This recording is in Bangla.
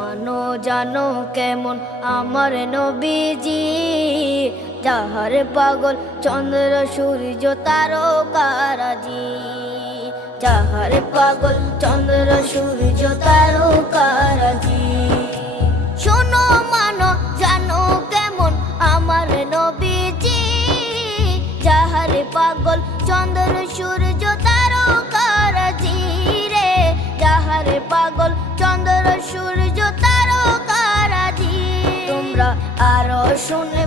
মানো জানো কেমন আমার নবীজি, যাহার পাগল চন্দ্র সূর্য তারকারাজি, যাহার পাগল চন্দ্র সূর্য তারকারাজি। শোনো মানো জানো কেমন আমার নবীজি, যাহার পাগল চন্দ্র সূর্য তারকারাজি রে, যাহার পাগল চন্দ্র সূর্য তারকারাজি। তোমরা আরো শুনে